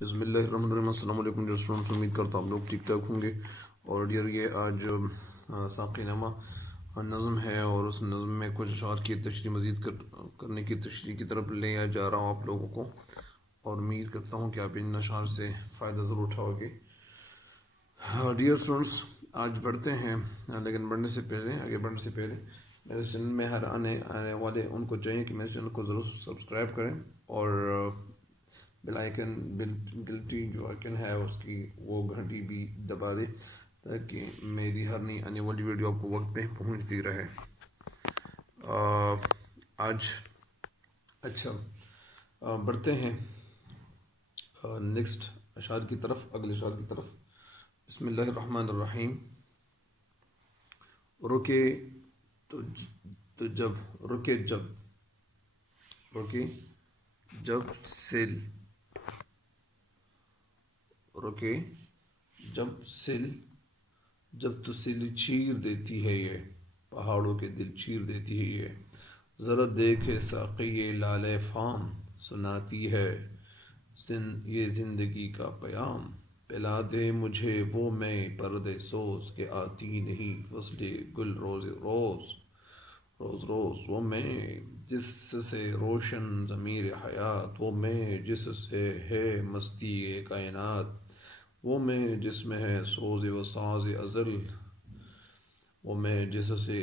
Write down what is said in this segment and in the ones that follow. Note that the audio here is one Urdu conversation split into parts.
بسم اللہ الرحمن الرحیم۔ السلام علیکم ڈیئر اسٹوڈنٹس، امید کرتا ہوں آپ لوگ ٹھیک ٹھاک ہوں گے۔ اور ڈیئر یہ آج ساقی نامہ نظم ہے اور اس نظم میں کچھ اشعار کی تشریح مزید کرنے کی تشریح کی طرف لے جا رہا ہوں آپ لوگوں کو، اور امید کرتا ہوں کہ آپ ان اشعار سے فائدہ ضرور اٹھاؤ گے۔ ڈیئر اسٹوڈنٹس، آج بڑھتے ہیں، لیکن آگے بڑھنے سے پہلے میرے چینل میں ہر آنے والے ان کو چاہیے کہ میرے چینل کو ضرور سبسکرائب کریں اور گلٹی جو آئیکن ہے اس کی وہ گھنٹی بھی دبا دے تاکہ میری ہر نئی آنے والی ویڈیو آپ کو وقت پہ پہنچتی رہے۔ بڑھتے ہیں نیکسٹ اشعار کی طرف، اگلے اشعار کی طرف۔ بسم اللہ الرحمن الرحیم۔ رکے جب تو سل چیر دیتی ہے یہ، پہاڑوں کے دل چیر دیتی ہے یہ۔ ذرا دیکھے ساقی یہ لالے فام، سناتی ہے یہ زندگی کا پیام۔ پلا دے مجھے وہ میں پردے سوز کے آتی نہیں فصلِ گل روز روز۔ وہ میں جس سے روشن ضمیر حیات، وہ میں جس سے ہے مستی کائنات، وہ میں جس میں ہے سوز و ساز ازل، وہ میں جس سے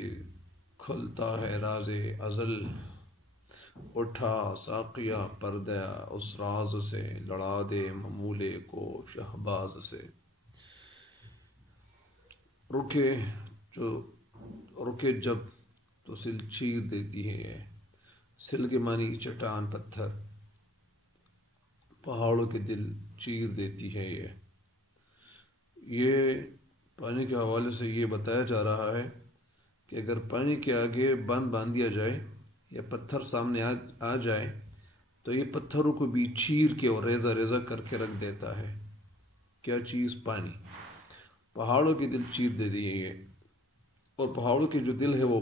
کھلتا ہے راز ازل۔ اٹھا ساقیہ پردہ اس راز سے، لڑا دے ممولے کو شہباز سے۔ رکے جب تو سل چیر دیتی ہے یہ، سل کے معنی چٹان پتھر، پہاڑوں کے دل چیر دیتی ہے یہ پانی کے حوالے سے یہ بتایا جا رہا ہے کہ اگر پانی کے آگے باندھ دیا جائے یا پتھر سامنے آ جائے تو یہ پتھروں کو بھی چیر کے اور ریزہ ریزہ کر کے رکھ دیتا ہے۔ کیا چیز؟ پانی۔ پہاڑوں کے دل چیر دیتی ہے یہ، اور پہاڑوں کے جو دل ہے وہ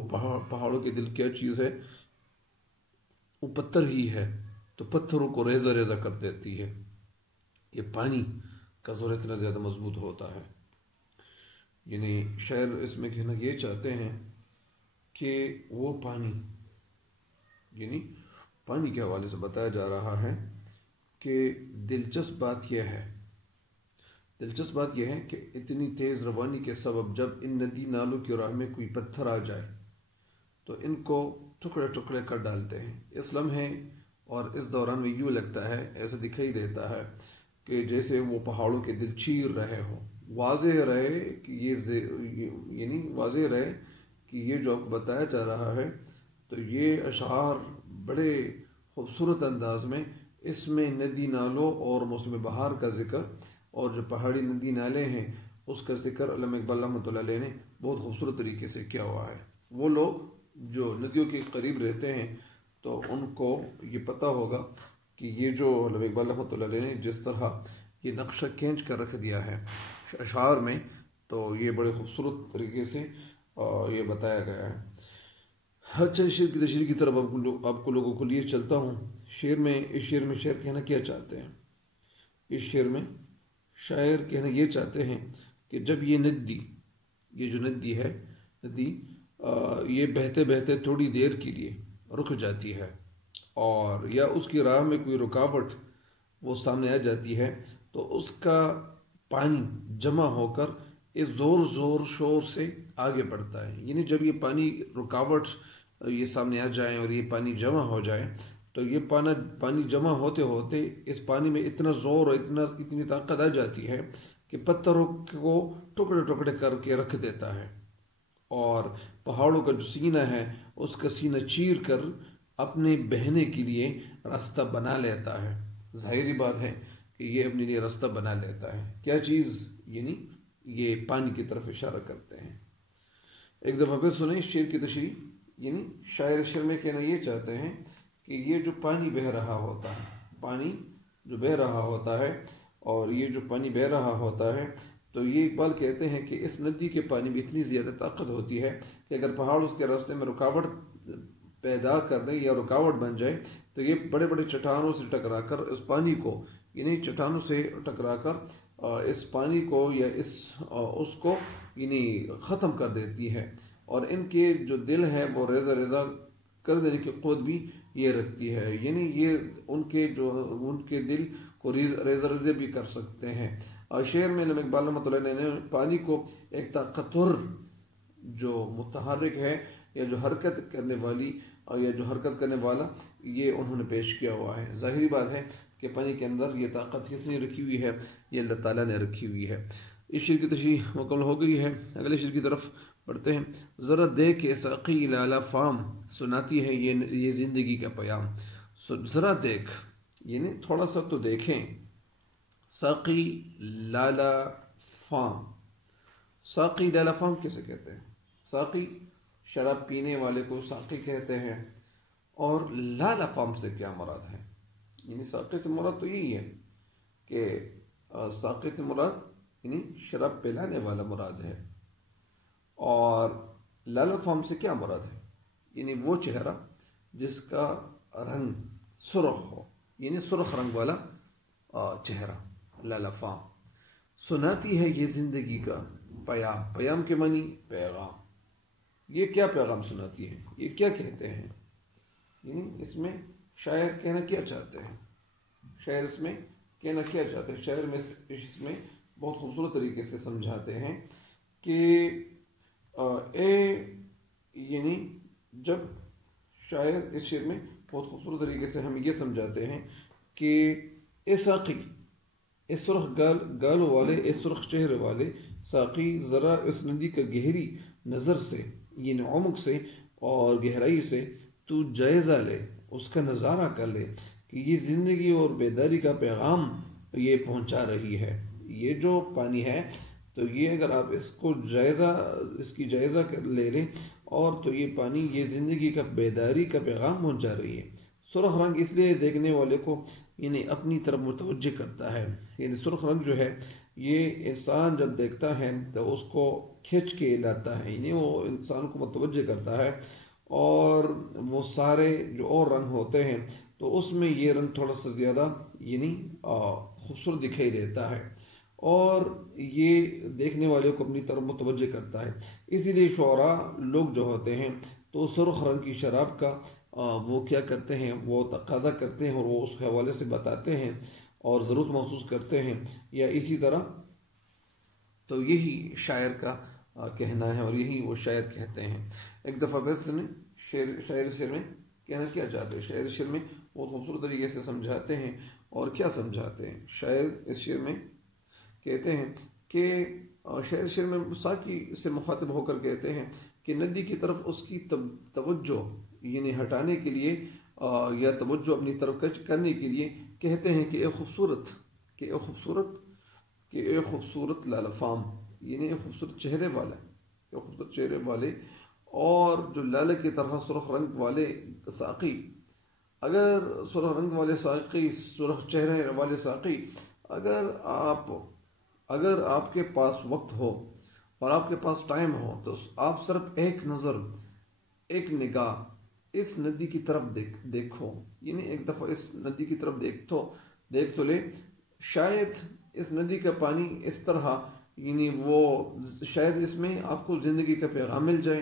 پہاڑوں کے دل کیا چیز ہے؟ وہ پتھر ہی ہے، تو پتھروں کو ریزہ ریزہ کر دیتی ہے۔ یہ پانی کا زور اتنا زیادہ مضبوط ہوتا ہے، یعنی شاعر اس میں کہنا یہ چاہتے ہیں کہ وہ پانی، یعنی پانی کے حوالے سے بتایا جا رہا ہے کہ دلچسپ بات یہ ہے کہ اتنی تیز روانی کے سبب جب ان ندی نالوں کی راہ میں کوئی پتھر آ جائے تو ان کو ٹکڑے ٹکڑے کر ڈالتے ہیں۔ اس لمحے اور اس دوران میں یوں لگتا ہے، ایسا دکھائی دیتا ہے کہ جیسے وہ پہاڑوں کے دل چیر رہے ہوں۔ واضح رہے کہ یہ جو بتایا جا رہا ہے، تو یہ اشعار بڑے خوبصورت انداز میں، اس میں ندی نالوں اور موسم بہار کا ذکر اور جو پہاڑی ندی نالے ہیں اس کا ذکر علامہ اقبال رحمۃ اللہ علیہ نے بہت خوبصورت طریقے سے کیا ہوا ہے۔ وہ لوگ جو ندیوں کے قریب رہتے ہیں تو ان کو یہ پتہ ہوگا کہ یہ جو علامہ اقبال رحمۃ اللہ علیہ نے جس طرح یہ نقشہ کھینچ کر رکھ دیا ہے اشعار میں، تو یہ بڑے خوبصورت طریقے سے یہ بتایا گیا ہے۔ اچھا، شعر کی تشریح کی طرف آپ کو لوگوں کو لیے چلتا ہوں۔ اس شعر میں شاعر کہنا کیا چاہتے ہیں؟ اس شعر میں شاعر کہنا یہ چاہتے ہیں کہ جب یہ جو ندی ہے، یہ بہتے بہتے تھوڑی دیر کے لیے رک جاتی ہے، اور یا اس کی راہ میں کوئی رکاوٹ وہ سامنے آ جاتی ہے، تو اس کا پانی جمع ہو کر اس زور شور سے آگے بڑھتا ہے۔ یعنی جب یہ پانی رکاوٹ یہ سامنے آ جائیں اور یہ پانی جمع ہو جائے تو یہ پانی جمع ہوتے ہوتے اس پانی میں اتنا زور اور اتنی طاقت آ جاتی ہے کہ پتھروں کو ٹکڑے ٹکڑے کر کے رکھ دیتا ہے، اور پہاڑوں کا جو سینہ ہے اس کا سینہ چیر کر اپنے بہنے کے لیے راستہ بنا لیتا ہے۔ ظاہری بات ہے کہ یہ اپنے لیے راستہ بنا لیتا ہے۔ کیا چیز؟ یعنی یہ پانی کی طرف اشارہ کرتے ہیں۔ ایک دفعہ پھر سنیں شعر کی تشریح، یعنی شاعر شعر میں کہنا یہ چاہتے ہیں کہ یہ جو پانی بہہ رہا ہوتا ہے اور یہ جو پانی بہہ رہا ہوتا ہے، تو یہ اقبال کہتے ہیں کہ اس ندی کے پانی میں اتنی زیادہ طاقت ہوتی ہے کہ اگر پہاڑ اس کے راستے میں رکاوٹ پیدا کر دیں یا رکاوٹ بن جائے تو یہ بڑے بڑے چٹانوں سے ٹکرا کر اس پانی کو یعنی چٹانوں سے ٹکرا کر اس پانی کو یا اس کو یعنی ختم کر دیتی ہے، اور ان کے جو دل ہے وہ ریزہ ریزہ کر دینے کی قوت بھی یہ رکھتی ہے، یعنی یہ ان کے دل کو ریزہ ریزہ بھی کر سکتے ہیں۔ شعر میں علامہ اقبال رحمۃ اللہ علیہ نے پانی کو ایک طاقتور جو متحرک ہے یا جو حرکت کرنے والا یہ انہوں نے پیش کیا ہوا ہے۔ ظاہری بات ہے کہ پانی کے اندر یہ طاقت کس نے رکھی ہوئی ہے؟ یہ اللہ تعالیٰ نے رکھی ہوئی ہے۔ اس شعر کی تشریح مکمل ہو گئی ہے، اگلے شعر کی طرف بڑھتے ہیں۔ ذرا دیکھ کے ساقی لالا فام، سناتی ہے یہ زندگی کا پیام۔ ذرا دیکھ یعنی تھوڑا سا تو دیکھیں، ساقی لالا فام، ساقی لالا فام کیسے کہتے ہیں؟ ساقی شراب پینے والے کو ساقی کہتے ہیں، اور لالا فام سے کیا مراد ہے؟ یعنی ساقی سے مراد تو یہی ہے کہ ساقی سے مراد یعنی شراب پلانے والا مراد ہے، اور لالا فام سے کیا مراد ہے؟ یعنی وہ چہرہ جس کا رنگ سرخ ہو، یعنی سرخ رنگ والا چہرہ، لالا فام۔ سناتی ہے یہ زندگی کا پیام، پیام کے معنی پیغام۔ یہ کیا پیغام سناتی ہے؟ یہ کیا کہتے ہیں؟ یعنی اس میں شاعر کہنا کیا چاہتے ہیں؟ شاعر اس میں کہنا کیا چاہتے ہیں؟ شاعر میں اس میں بہت خوبصورت طریقے سے سمجھاتے ہیں کہ یعنی جب شاعر اس شعر میں بہت خوبصورت طریقے سے ہمیں یہ سمجھاتے ہیں کہ اے ساقی، اے سرخ گالوں والے، اے سرخ چہرے والے ساقی، ذرا اس ندی کا گہری نظر سے یعنی عمق سے اور گہرائی سے تو جائزہ لے، اس کا نظارہ کر لے کہ یہ زندگی اور بیداری کا پیغام یہ پہنچا رہی ہے۔ یہ جو پانی ہے تو یہ اگر آپ اس کی جائزہ لے لیں اور تو یہ پانی یہ زندگی کا بیداری کا پیغام پہنچا رہی ہے۔ سرخ رنگ اس لیے دیکھنے والے کو یعنی اپنی طرف متوجہ کرتا ہے، یعنی سرخ رنگ جو ہے یہ انسان جب دیکھتا ہے تو اس کو کھینچ کے لاتا ہے، یعنی وہ انسان کو متوجہ کرتا ہے، اور وہ سارے جو اور رنگ ہوتے ہیں تو اس میں یہ رنگ تھوڑا سا زیادہ یعنی خوبصورت دکھائی دیتا ہے، اور یہ دیکھنے والے کو اپنی طرف متوجہ کرتا ہے۔ اسی لیے شعراء لوگ جو ہوتے ہیں تو سرخ رنگ کی شراب کا وہ کیا کرتے ہیں، وہ تقاضا کرتے ہیں اور وہ اس حوالے سے بتاتے ہیں اور ضرورت محسوس کرتے ہیں، یا اسی طرح تو یہی شاعر کا کہنا ہے اور یہی وہ شاعر کہتے ہیں۔ ایک دفعہ پھر شاعر شعر میں کہنا کیا چاہتے ہیں؟ شاعر شعر میں بہت خوبصورت طریقے سے سمجھاتے ہیں، اور کیا سمجھاتے ہیں؟ شاعر اس شعر میں کہتے ہیں کہ شاعر شعر میں ساقی سے مخاطب ہو کر کہتے ہیں کہ ندی کی طرف اس کی توجہ یعنی ہٹانے کے لیے یا توجہ اپنی طرف کرنے کے لیے کہتے ہیں کہ اے خوبصورت، کہ اے خوبصورت، کہ اے خوبصورت لالا فام، یعنی اے خوبصورت چہرے والا، اے خوبصورت چہرے والے اور جو لالے کی طرح سرخ رنگ والے ساقی، اگر سرخ رنگ والے ساقی، سرخ چہرے والے ساقی، اگر آپ کے پاس وقت ہو اور آپ کے پاس ٹائم ہو تو آپ صرف ایک نظر، ایک نگاہ اس ندی کی طرف دیکھو، یعنی ایک دفعہ اس ندی کی طرف دیکھ تو لے، شاید اس ندی کا پانی اس طرح یعنی وہ شاید اس میں آپ کو زندگی کا پیغام مل جائے،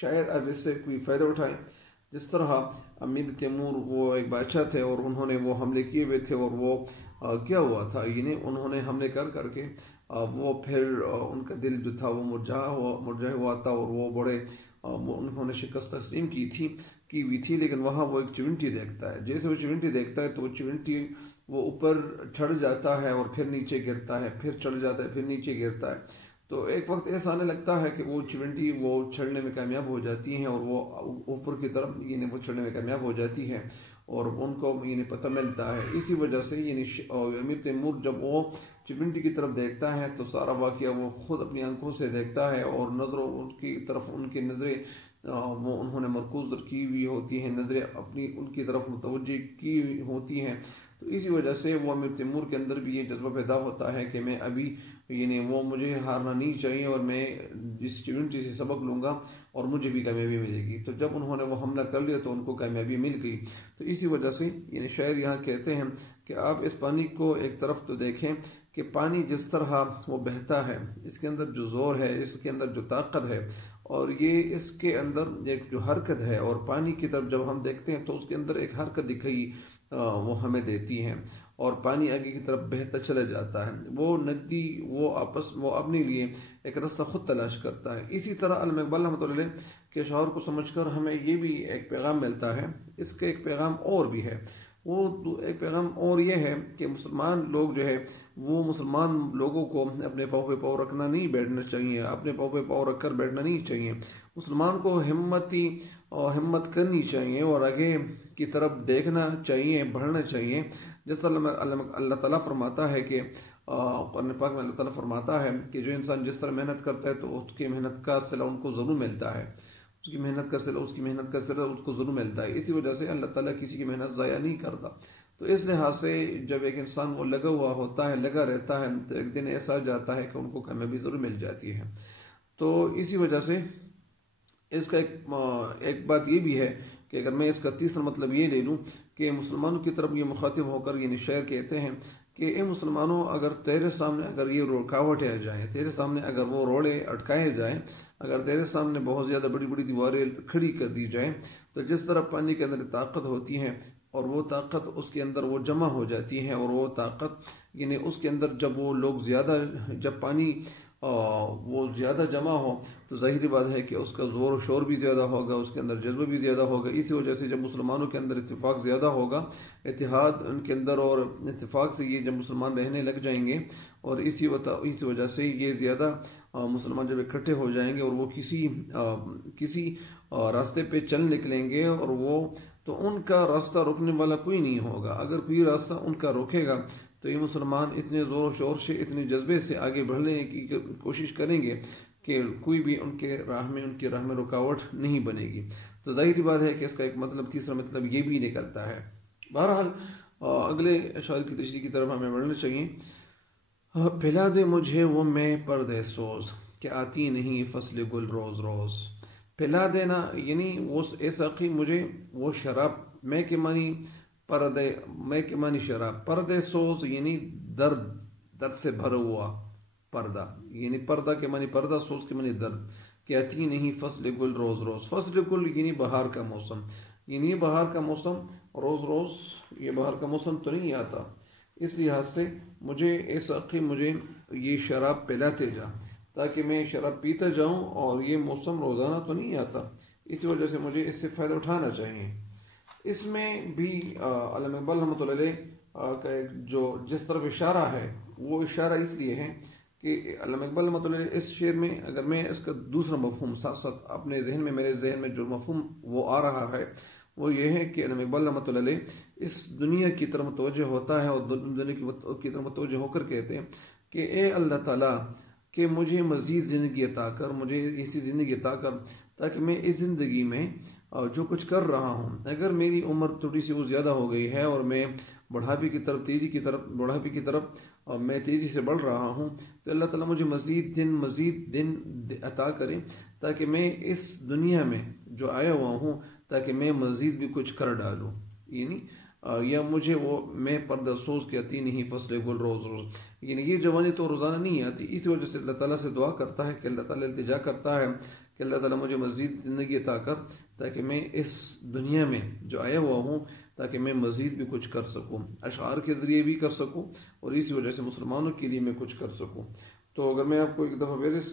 شاید آپ اس سے کوئی فائدہ اٹھائیں۔ جس طرح امیر تیمور وہ ایک بادشاہ تھے اور انہوں نے وہ حملے کیے ہوئے تھے، اور وہ کیا ہوا تھا، یعنی انہوں نے حملے کر کے وہ پھر ان کا دل جو تھا وہ مرجھا ہوا تھا، اور وہ بڑے انہوں نے شکست تسلیم کی ہوئی تھی، لیکن وہاں وہ ایک چونٹی دیکھتا ہے، جیسے وہ چونٹی دیکھتا ہے تو وہ چونٹی وہ اوپر چڑھ جاتا ہے اور پھر نیچے گرتا ہے، پھر چڑھ جاتا ہے پھر نیچے گرتا ہے، تو ایک وقت ایسا آنے لگتا ہے کہ وہ چونٹی وہ چڑھنے میں کامیاب ہو جاتی ہیں، اور وہ اوپر کی طرف یعنی وہ چڑھنے میں کامیاب ہو جاتی ہے، اور ان کو یعنی پتہ ملتا ہے۔ اسی وجہ سے یعنی امیر تیمور جب وہ چونٹی کی طرف دیکھتا ہے تو سارا واقعہ وہ خود اپنی آنکھوں سے دیکھتا ہے، اور نظروں کی طرف ان کی نظریں وہ انہوں نے مرکوز کی ہوئی ہوتی ہیں، نظریں اپنی ان کی طرف متوجہ کی ہوئی ہوتی ہیں، تو اسی وجہ سے وہ امیر تیمور کے اندر بھی یہ جذبہ پیدا ہوتا ہے کہ میں ابھی یعنی وہ مجھے ہارنا نہیں چاہیے، اور میں جس چونٹی سے سبق لوں گا اور مجھے بھی کامیابی ملے گی۔ تو جب انہوں نے وہ حملہ کر لیا تو ان کو کامیابی مل گئی۔ تو اسی وجہ سے یعنی شاعر یہاں کہتے ہیں کہ آپ اس پانی کو ایک طرف تو دیکھیں کہ پانی جس طرح وہ بہتا ہے، اس کے اندر جو زور ہے، اس کے اندر جو طاقت ہے، اور یہ اس کے اندر ایک جو حرکت ہے، اور پانی کی طرف جب ہم دیکھتے ہیں تو اس کے اندر ایک حرکت دکھائی وہ ہمیں دیتی ہے، اور پانی آگے کی طرف بہتا چلا جاتا ہے۔ وہ ندی وہ اپنے لیے ایک راستہ خود تلاش کرتا ہے۔ اسی طرح علامہ اقبال رحمۃ اللہ علیہ کے اشعار کو سمجھ کر ہمیں یہ بھی ایک پیغام ملتا ہے۔ اس کا ایک پیغام اور بھی ہے، وہ ایک پیغام اور یہ ہے کہ مسلمان لوگ جو ہے وہ مسلمان لوگوں کو اپنے پاؤں پہ پاؤں رکھنا نہیں بیٹھنا چاہیے، اپنے پاؤں پہ پاؤں رکھ کر بیٹھنا نہیں چاہیے۔ مسلمان کو ہمت کرنی چاہیے اور آگے کی طرف دیکھنا چاہیے، بڑھنا چاہیے۔ جس طرح اللہ تعالیٰ فرماتا ہے کہ قرآن پاک میں اللہ تعالیٰ فرماتا ہے کہ جو انسان جس طرح محنت کرتا ہے تو اس کی محنت کا صلہ ان کو ضرور ملتا ہے، اس کی محنت کا صلہ اس کو ضرور ملتا ہے۔ اسی وجہ سے اللہ تعالیٰ کسی کی محنت ضائع نہیں کرتا۔ تو اس لحاظ سے جب ایک انسان وہ لگا ہوا ہوتا ہے، لگا رہتا ہے، تو ایک دن ایسا جاتا ہے کہ ان کو کامیابی ضرور مل جاتی ہے۔ تو اسی وجہ سے اس کا ایک بات یہ بھی ہے کہ اگر میں اس کا تیسرا مطلب یہ لے لوں کہ مسلمانوں کی طرف یہ مخاطب ہو کر یعنی شاعر کہتے ہیں کہ اے مسلمانوں، اگر تیرے سامنے اگر یہ رکاوٹیں آ جائیں، تیرے سامنے اگر وہ روڑے اٹکائے جائیں، اگر تیرے سامنے بہت زیادہ بڑی بڑی دیواریں کھڑی کر دی جائیں، تو جس طرح پانی کے اندر طاقت ہوتی ہے اور وہ طاقت اس کے اندر وہ جمع ہو جاتی ہے، اور وہ طاقت یعنی اس کے اندر جب وہ لوگ جب پانی وہ زیادہ جمع ہو تو ظاہری بات ہے کہ اس کا زور و شور بھی زیادہ ہوگا، اس کے اندر جذبہ بھی زیادہ ہوگا۔ اسی وجہ سے جب مسلمانوں کے اندر اتفاق زیادہ ہوگا، اتحاد ان کے اندر، اور اتفاق سے یہ جب مسلمان رہنے لگ جائیں گے، اور اسی وجہ سے یہ زیادہ مسلمان جب اکٹھے ہو جائیں گے اور وہ کسی راستے پہ چل نکلیں گے، اور وہ تو ان کا راستہ روکنے والا کوئی نہیں ہوگا۔ اگر کوئی راستہ ان کا روکے گا تو یہ مسلمان اتنے زور و شور سے، اتنے جذبے سے آگے بڑھنے کی کوشش کریں گے کہ کوئی بھی ان کی راہ میں رکاوٹ نہیں بنے گی۔ تو ظاہری بات ہے کہ اس کا ایک تیسرا مطلب یہ بھی نکلتا ہے۔ بہرحال اگلے اشعار کی تشریح کی طرف ہمیں بڑھنا چاہیے۔ پلا دے مجھے وہ میں پردے سوز، کہ آتی نہیں فصل گل روز روز۔ پلا دینا یعنی وہ اے ساقی مجھے وہ شراب، میں کے معنی شراب، پردے سوز یعنی درد سے بھرا ہوا پردہ، یعنی پردہ کے معنی پردہ، سوز کے معنی درد، کہ آتی نہیں فصل گل روز روز۔ فصل گل یعنی بہار کا موسم، یعنی بہار کا موسم روز روز یہ بہار کا موسم تو نہیں آتا۔ اس لحاظ سے مجھے اے ساقی مجھے یہ شراب پلاتے جا، تاکہ میں شراب پیتا جاؤں، اور یہ موسم روزانہ تو نہیں آتا، اسی وجہ سے مجھے اس سے فائدہ اٹھانا چاہیے۔ اس میں بھی علامہ اقبال رحمۃ اللہ علیہ کا جو جس طرف اشارہ ہے، وہ اشارہ اس لیے ہے کہ علامہ اقبال رحمۃ اللہ علیہ اس شعر میں، اگر میں اس کا دوسرا مفہوم ساتھ ساتھ اپنے میرے ذہن میں جو مفہوم وہ آ رہا ہے وہ یہ ہے کہ علامہ اقبال رحمۃ اللہ علیہ اس دنیا کی طرف متوجہ ہوتا ہے، اور دنیا کی طرف متوجہ ہو کر کہتے ہیں کہ اے اللہ تعالیٰ کہ مجھے مزید زندگی عطا کر، مجھے ایسی زندگی عطا کر تاکہ میں اس زندگی میں جو کچھ کر رہا ہوں، اگر میری عمر تھوڑی سی وہ زیادہ ہو گئی ہے اور میں بڑھاپے کی طرف میں تیزی سے بڑھ رہا ہوں، تو اللہ تعالیٰ مجھے مزید دن عطا کرے تاکہ میں اس دنیا میں جو آیا ہوا ہوں تاکہ میں مزید بھی کچھ کر ڈالوں، یعنی یا مجھے وہ میں پردہ سوز کے آتی نہیں فصل گل روز روز، یعنی یہ جوانی تو روزانہ نہیں آتی۔ اسی وجہ سے اللہ تعالیٰ سے دعا کرتا ہے کہ اللہ تعالیٰ التجا کرتا ہے کہ اللہ تعالیٰ مجھے مزید زندگی عطا کر تاکہ میں اس دنیا میں جو آیا ہوا ہوں تاکہ میں مزید بھی کچھ کر سکوں، اشعار کے ذریعے بھی کر سکوں، اور اسی وجہ سے مسلمانوں کے لیے میں کچھ کر سکوں۔ تو اگر میں آپ کو ایک دفعہ پھر اس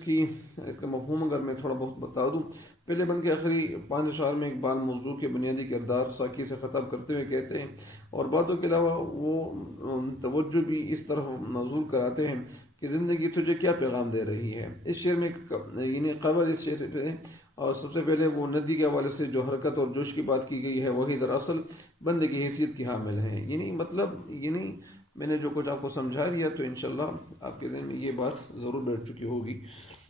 کا مفہوم اگر میں تھوڑا بہت بتا دوں، پہلے بند کے آخری 5 اشعار میں اقبال موضوع کے بنیادی کردار ساقی سے خطاب کرتے ہوئے کہتے ہیں، اور باتوں کے علاوہ وہ توجہ بھی اس طرح معذور کراتے ہیں کہ زندگی تجھے کیا پیغام دے رہی ہے۔ اس شعر میں یعنی قبل اس شعر پہ اور سب سے پہلے وہ ندی کے حوالے سے جو حرکت اور جوش کی بات کی گئی ہے وہی دراصل بندے کی حیثیت کی حامل ہیں، یعنی میں نے جو کچھ آپ کو سمجھا دیا تو انشاءاللہ آپ کے ذہن میں یہ بات ضرور بیٹھ چکی ہوگی۔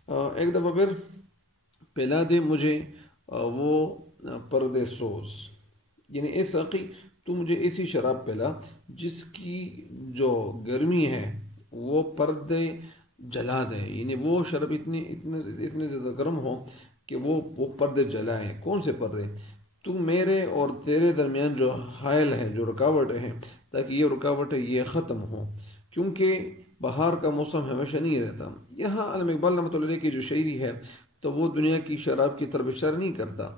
ایک دفعہ پھر پلا دے مجھے وہ پردے سوز، یعنی اے ساقی تو مجھے ایسی شراب پلا جس کی جو گرمی ہے وہ پردے جلا دے، یعنی وہ شراب اتنے زیادہ گرم ہو کہ وہ پردے جلائیں۔ کون سے پردے؟ تو میرے اور تیرے درمیان جو حائل ہے، جو رکاوٹ ہیں، تاکہ یہ رکاوٹ ہے یہ ختم ہو، کیونکہ بہار کا موسم ہمیشہ نہیں رہتا۔ یہاں علامہ اقبال رحمۃ اللہ علیہ کی جو شاعری ہے تو وہ دنیا کی شراب کی طرف اشارہ نہیں کرتا،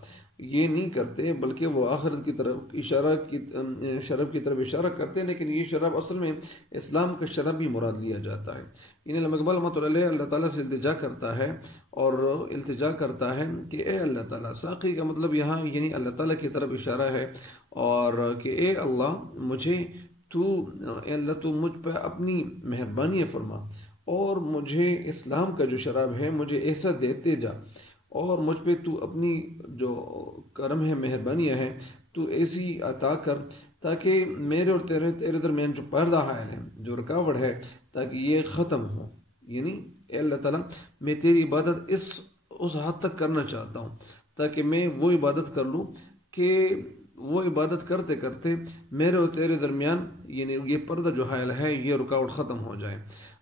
یہ نہیں کرتے، بلکہ وہ آخرت کی طرف شراب کی طرف اشارہ کرتے ہیں، لیکن یہ شراب اصل میں اسلام کا شراب بھی مراد لیا جاتا ہے۔ یعنی علامہ اقبال رحمۃ اللہ علیہ اللہ تعالیٰ سے التجا کرتا ہے اور التجا کرتا ہے کہ اے اللہ تعالیٰ، ساقی کا مطلب یہاں یعنی اللہ تعالیٰ کی طرف اشارہ ہے، اور کہ اے اللہ اے اللہ تو مجھ پہ اپنی مہربانی فرما اور مجھے اسلام کا جو شراب ہے مجھے ایسا دیتے جا، اور مجھ پہ تو اپنی جو کرم ہے مہربانیاں ہے تو ایسی عطا کر تاکہ میرے اور تیرے درمیان جو پردہ حائل ہے، جو رکاوٹ ہے، تاکہ یہ ختم ہو۔ یعنی اے اللہ تعالیٰ، میں تیری عبادت اس حد تک کرنا چاہتا ہوں تاکہ میں وہ عبادت کر لوں کہ وہ عبادت کرتے کرتے میرے اور تیرے درمیان یعنی یہ پردہ جو حائل ہے یہ رکاوٹ ختم ہو جائے۔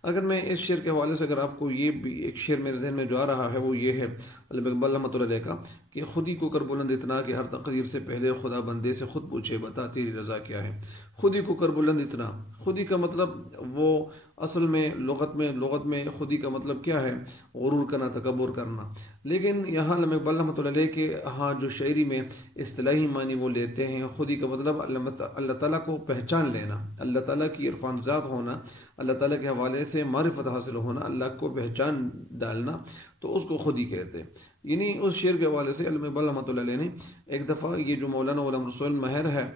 اگر میں اس شعر کے حوالے سے اگر آپ کو یہ بھی ایک شعر میرے ذہن میں جو آ رہا ہے وہ یہ ہے علامہ اقبال رحمۃ اللہ علیہ کا کہ خودی کو کر بلند اتنا کہ ہر تقدیر سے پہلے خدا بندے سے خود پوچھے بتا تیری رضا کیا ہے۔ خودی کو کر بلند اتنا، خودی کا مطلب وہ اصل میں لغت میں خودی کا مطلب کیا ہے؟ غرور کرنا، تکبر کرنا، لیکن یہاں علامہ اقبال رحمۃ اللہ علیہ کے ہاں جو شاعری میں اصطلاحی معنی وہ لیتے ہیں، خودی کا مطلب اللہ تعالیٰ کو پہچان لینا، اللہ تعالیٰ کی عرفان ذات ہونا، اللہ تعالیٰ کے حوالے سے معرفت حاصل ہونا، اللہ کو پہچان ڈالنا، تو اس کو خودی کہتے ہیں۔ یعنی اس شعر کے حوالے سے علامہ اقبال رحمۃ اللہ علیہ نے ایک دفعہ یہ جو مولانا غلام رسول مہر ہے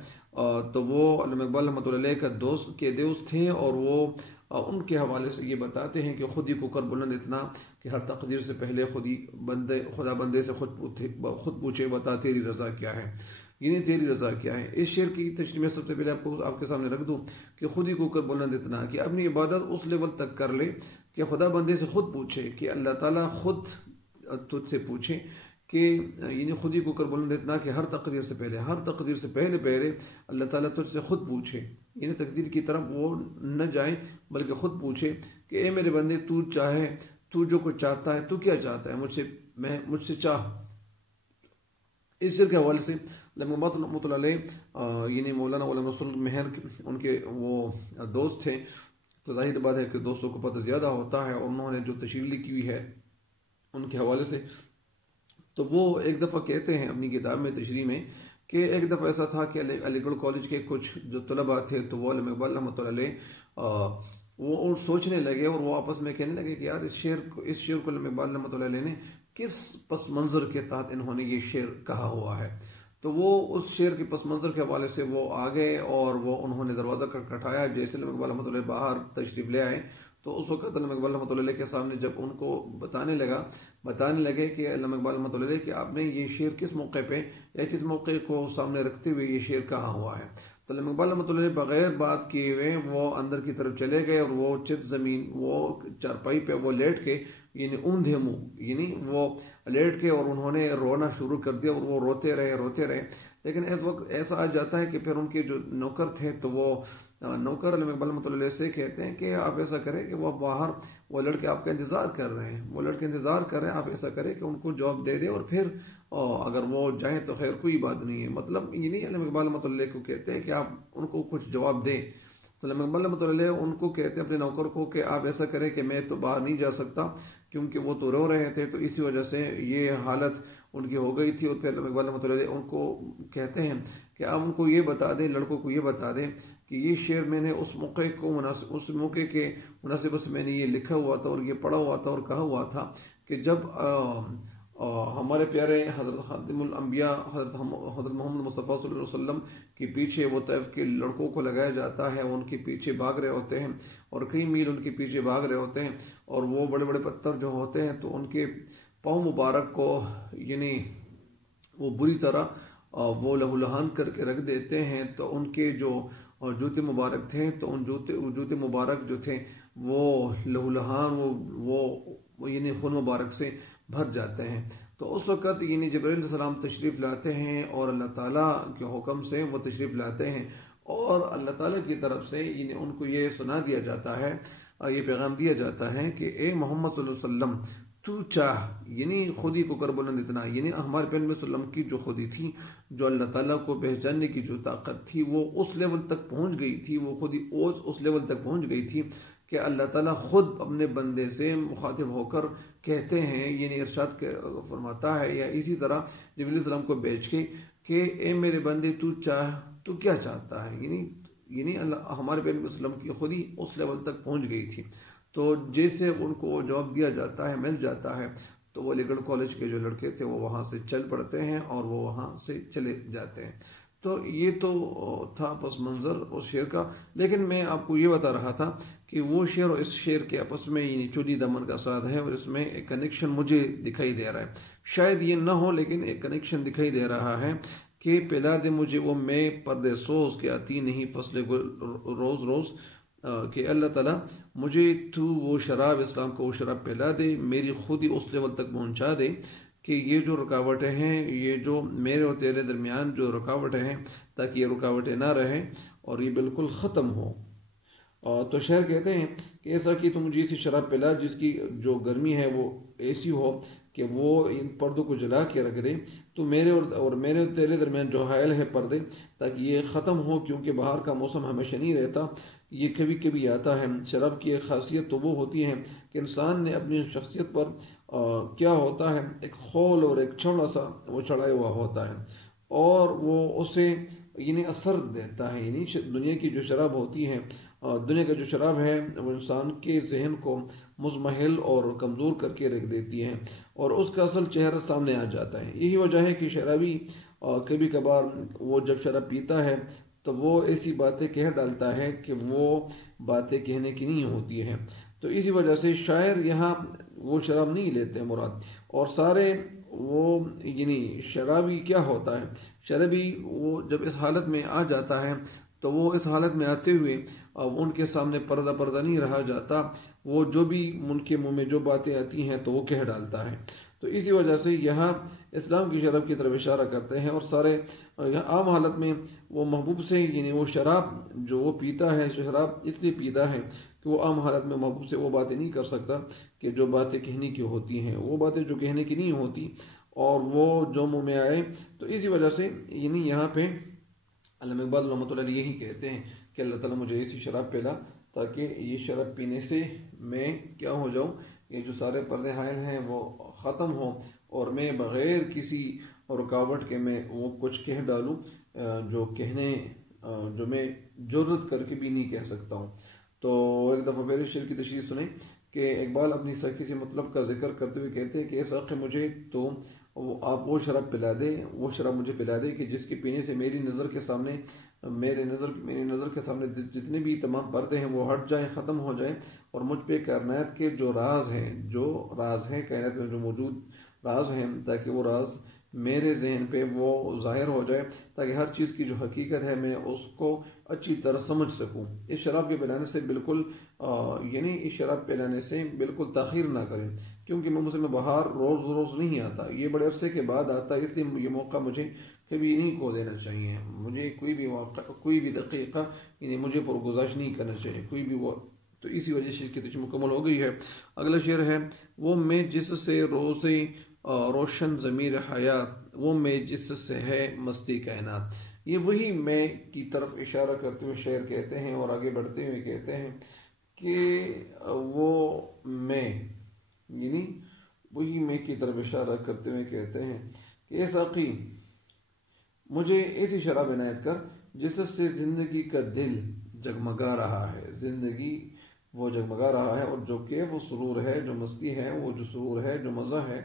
تو وہ علامہ اقبال رحمۃ اللہ علیہ کا دوست تھے، اور وہ ان کے حوالے سے یہ بتاتے ہیں کہ خودی کو کر بلند اتنا کہ ہر تقدیر سے پہلے خدا بندے سے خود پوچھے بتا تیری رضا کیا ہے، یعنی تیری رضا کیا ہے۔ اس شعر کی تشریح میں سب سے پہلے آپ کے سامنے رکھ دوں کہ خودی کو کر بلند اتنا کہ اپنی عبادت اس لیول تک کر لے کہ خدا بندے سے خود پوچھے، کہ اللہ تعالیٰ خود تجھ سے پوچھے کہ یعنی خودی کو کر بلند اتنا کہ ہر تقدیر سے پہلے اللہ تعالیٰ تجھ سے خود پوچھے، یعنی تقدیر کی طرف وہ نہ جائے بلکہ خود پوچھے کہ اے میرے بندے، تو جو کچھ چاہتا ہے، تو کیا چاہتا ہے مجھ سے چاہ۔ اس شعر کے حوالے سے علامہ اقبال رحمۃ اللہ علیہ یعنی مولانا غلام رسول مہر ان کے وہ دوست تھے، تو ظاہر بات ہے کہ دوستوں کو پتہ زیادہ ہوتا ہے، اور انہوں نے جو تشریح لکھی ہوئی ہے ان کے حوالے سے تو وہ ایک دفعہ کہتے ہیں اپنی کتاب میں تشریح میں کہ ایک دفعہ ایسا تھا کہ علی گڑھ کالج کے کچھ جو طلباء تھے تو وہ علامہ اقبال رحمۃ اللہ علیہ وہ سوچنے لگے اور وہ آپس میں کہنے لگے کہ یار اس شعر کو علامہ اقبال رحمۃ اللہ علیہ نے کس پس منظر کے تحت انہوں نے یہ شعر کہا ہوا ہے۔ تو وہ اس شعر کے پس منظر کے حوالے سے وہ آگئے اور وہ انہوں نے دروازہ کھٹکھٹایا۔ جیسے علامہ اقبال رحمۃ اللہ باہر تشریف لے آئے تو اس وقت علامہ اقبال رحمۃ اللہ کے سامنے جب ان کو بتانے لگے کہ علامہ اقبال رحمۃ اللہ کہ آپ نے یہ شعر کس موقع پہ یا کس موقع کو سامنے رکھتے ہوئے یہ شعر کہا ہوا ہے، تو علامہ اقبال رحمۃ اللہ بغیر بات کیے ہوئے وہ اندر کی طرف چلے گئے اور وہ چت زمین وہ چارپائی پہ وہ لیٹ کے یعنی اوندھے منہ یعنی وہ لیٹ کے اور انہوں نے رونا شروع کر دیا، اور وہ روتے رہے۔ لیکن اس وقت ایسا آ جاتا ہے کہ پھر ان کے جو نوکر تھے تو وہ نوکر علامہ اقبال رحمۃ اللہ سے کہتے ہیں کہ آپ ایسا کریں کہ وہ باہر وہ لڑکے آپ کا انتظار کر رہے ہیں، آپ ایسا کریں کہ ان کو جواب دے دیں اور پھر اگر وہ جائیں تو خیر کوئی بات نہیں ہے۔ مطلب یہ نہیں علامہ اقبال رحمۃ اللہ کو کہتے ہیں کہ آپ ان کو کچھ جواب دیں، تو علامہ اقبال رحمۃ اللہ ان کو کہتے ہیں اپنے نوکر کو کہ آپ ایسا کریں کہ میں تو باہر نہیں جا سکتا کیونکہ وہ تو رو رہے تھے، تو اسی وجہ سے یہ حالت ان کی ہو گئی تھی۔ اور پھر علامہ اقبال رحمۃ اللہ ان کو کہتے ہیں کہ آپ ان کو یہ بتا دیں، لڑکوں کو یہ بتا دیں کہ یہ شعر میں نے اس موقع کے مناسبت سے میں نے یہ لکھا ہوا تھا اور یہ پڑھا ہوا تھا اور کہا ہوا تھا کہ جب ہمارے پیارے حضرت خاتم الانبیاء حضرت محمد مصطفیٰ صلی اللہ علیہ وسلم کے پیچھے وہ طائف کے لڑکوں کو لگایا جاتا ہے، ان کے پیچھے بھاگ رہے ہوتے ہیں اور کئی میل ان کے پیچھے بھاگ رہے ہوتے ہیں، اور وہ بڑے بڑے پتھر جو ہوتے ہیں تو ان کے پاؤں مبارک کو یعنی وہ بری طرح وہ لہو لہان کر کے رکھ دیتے ہیں، تو ان کے جو جوتے مبارک تھے تو ان جوتے مبارک جو تھے وہ لہو لہان وہ یعنی خون مبارک سے بھر جاتے ہیں۔ تو اس وقت یعنی جبرائیل علیہ السلام تشریف لاتے ہیں اور اللہ تعالیٰ کے حکم سے وہ تشریف لاتے ہیں، اور اللہ تعالیٰ کی طرف سے یعنی ان کو یہ سنا دیا جاتا ہے، یہ پیغام دیا جاتا ہے کہ اے محمد صلی اللہ علیہ وسلم تو چاہ یعنی خودی کو کر بلند اتنا، یعنی ہمارے پیغمبر صلی اللہ علیہ وسلم کی جو خودی تھی، جو اللہ تعالیٰ کو پہچاننے کی جو طاقت تھی، وہ اس لیول تک پہنچ گئی تھی، وہ خودی اس لیول تک پہنچ گئی تھی کہ اللہ تعالیٰ خود اپنے بندے سے مخاطب ہو کر کہتے ہیں، یعنی ارشاد فرماتا ہے، یا اسی طرح جبریل علیہ السلام کو بھیج کے کہ اے میرے بندے تو کیا چاہتا ہے، یعنی اللہ ہمارے پیغمبر صلی اللہ علیہ وسلم کی خودی اس لیول تک پہنچ گئی تھی۔ تو جیسے ان کو جواب دیا جاتا ہے، مل جاتا ہے، تو وہ علی گڑھ کالج کے جو لڑکے تھے وہ وہاں سے چل پڑتے ہیں اور وہ وہاں سے چلے جاتے ہیں۔ تو یہ تو تھا پس منظر اس شعر کا، لیکن میں آپ کو یہ بتا رہا تھا کہ وہ شعر اور اس شعر کے آپس میں یعنی چولی دمن کا ساتھ ہے، اور اس میں ایک کنیکشن مجھے دکھائی دے رہا ہے، شاید یہ نہ ہو لیکن ایک کنیکشن دکھائی دے رہا ہے کہ پلا دے مجھے وہ میں پردے سوز کے آتی نہیں فصل گل روز روز، کہ اللہ تعالیٰ مجھے تو وہ شراب اسلام کو وہ شراب پلا دے، میری خود ہی اس لیول تک پہنچا دے کہ یہ جو رکاوٹیں ہیں، یہ جو میرے اور تیرے درمیان جو رکاوٹیں ہیں، تاکہ یہ رکاوٹیں نہ رہیں اور یہ بالکل ختم ہو۔ تو شاعر کہتے ہیں کہ ایسا کہ تو مجھے ایسی شراب پلا جس کی جو گرمی ہے وہ ایسی ہو کہ وہ ان پردوں کو جلا کے رکھ دے، تو میرے اور تیرے درمیان جو حائل ہے پردے، تاکہ یہ ختم ہو، کیونکہ باہر کا موسم ہمیشہ نہیں رہتا، یہ کبھی کبھی آتا ہے۔ شراب کی ایک خاصیت تو وہ ہوتی ہے کہ انسان نے اپنی شخصیت پر کیا ہوتا ہے، ایک خول اور ایک چھوڑا سا وہ چڑھایا ہوا ہوتا ہے، اور وہ اسے یعنی اثر دیتا ہے۔ یعنی دنیا کی جو شراب ہوتی ہے، دنیا کا جو شراب ہے وہ انسان کے ذہن کو مزمحل اور کمزور کر کے رکھ دیتی ہے، اور اس کا اصل چہرہ سامنے آ جاتا ہے۔ یہی وجہ ہے کہ شرابی کبھی کبھار وہ جب شراب پیتا ہے تو وہ ایسی باتیں کہہ ڈالتا ہے کہ وہ باتیں کہنے کی نہیں ہوتی ہیں۔ تو اسی وجہ سے شاعر یہاں وہ شراب نہیں لیتے مراد، اور سارے وہ یعنی شرابی کیا ہوتا ہے، شرابی وہ جب اس حالت میں آ جاتا ہے تو وہ اس حالت میں آتے ہوئے ان کے سامنے پردہ نہیں رہا جاتا، وہ جو بھی ان کے منہ میں جو باتیں آتی ہیں تو وہ کہہ ڈالتا ہے۔ تو اسی وجہ سے یہاں اسلام کی شراب کی طرف اشارہ کرتے ہیں، اور سارے عام حالت میں وہ محبوب سے یعنی وہ شراب جو وہ پیتا ہے، شراب اس لیے پیتا ہے کہ وہ عام حالت میں محبوب سے وہ باتیں نہیں کر سکتا کہ جو باتیں کہنے کی ہوتی ہیں، وہ باتیں جو کہنے کی نہیں ہوتی، اور وہ جو منہ میں آئے۔ تو اسی وجہ سے یعنی یہاں پہ علامہ اقبال رحمۃ اللہ علیہ یہی کہتے ہیں کہ اللہ تعالیٰ مجھے ایسی شراب پلا تاکہ یہ شراب پینے سے میں کیا ہو جاؤں، یہ جو سارے پردے حائل ہیں وہ ختم ہوں، اور میں بغیر کسی رکاوٹ کے میں وہ کچھ کہہ ڈالوں جو میں جرت کر کے بھی نہیں کہہ سکتا ہوں۔ تو ایک دفعہ پھر شعر کی تشریح سنیں کہ اقبال اپنی کسی مطلب کا ذکر کرتے ہوئے کہتے ہیں کہ اس واقع مجھے تو آپ وہ شراب پلا دیں، وہ شراب مجھے پلا دیں کہ جس کے پینے سے میری نظر کے سامنے جتنے بھی تمام پردے ہیں وہ ہٹ جائیں، ختم ہو جائیں، اور مجھ پہ کائنات کے جو راز ہیں کائنات میں جو موجود راز ہیں، تاکہ وہ راز میرے ذہن پہ وہ ظاہر ہو جائے، تاکہ ہر چیز کی جو حقیقت ہے میں اس کو اچھی طرح سمجھ سکوں۔ اس شراب کے پلانے سے بالکل اس شراب پلانے سے بالکل تاخیر نہ کریں، کیونکہ موسم میں بہار روز نہیں آتا، یہ بڑے عرصے کے بعد آتا ہے، اس لیے یہ موقع مجھے کبھی نہیں کھو دینا چاہیے، مجھے کوئی بھی دقیقہ یعنی مجھے پرگزاشت نہیں کرنا چاہیے کوئی بھی وہ۔ تو اسی وجہ سے اس کی تشریح مکمل ہو گئی ہے۔ اگلا شعر ہے، وہ میں جس سے روزے روشن ضمیر حیات، وہ میں جس سے ہے مستی کائنات۔ یہ وہی میں کی طرف اشارہ کرتے ہوئے شعر کہتے ہیں، اور آگے بڑھتے ہوئے کہتے ہیں کہ وہ میں یعنی وہی میں کی طرف اشارہ کرتے ہوئے کہتے ہیں کہ اے ساقی مجھے ایسی شراب عنایت کر جس سے زندگی کا دل جگمگا رہا ہے، زندگی وہ جگمگا رہا ہے، اور جو کہ وہ سرور ہے، جو مستی ہے، وہ جو سرور ہے، جو مزہ ہے،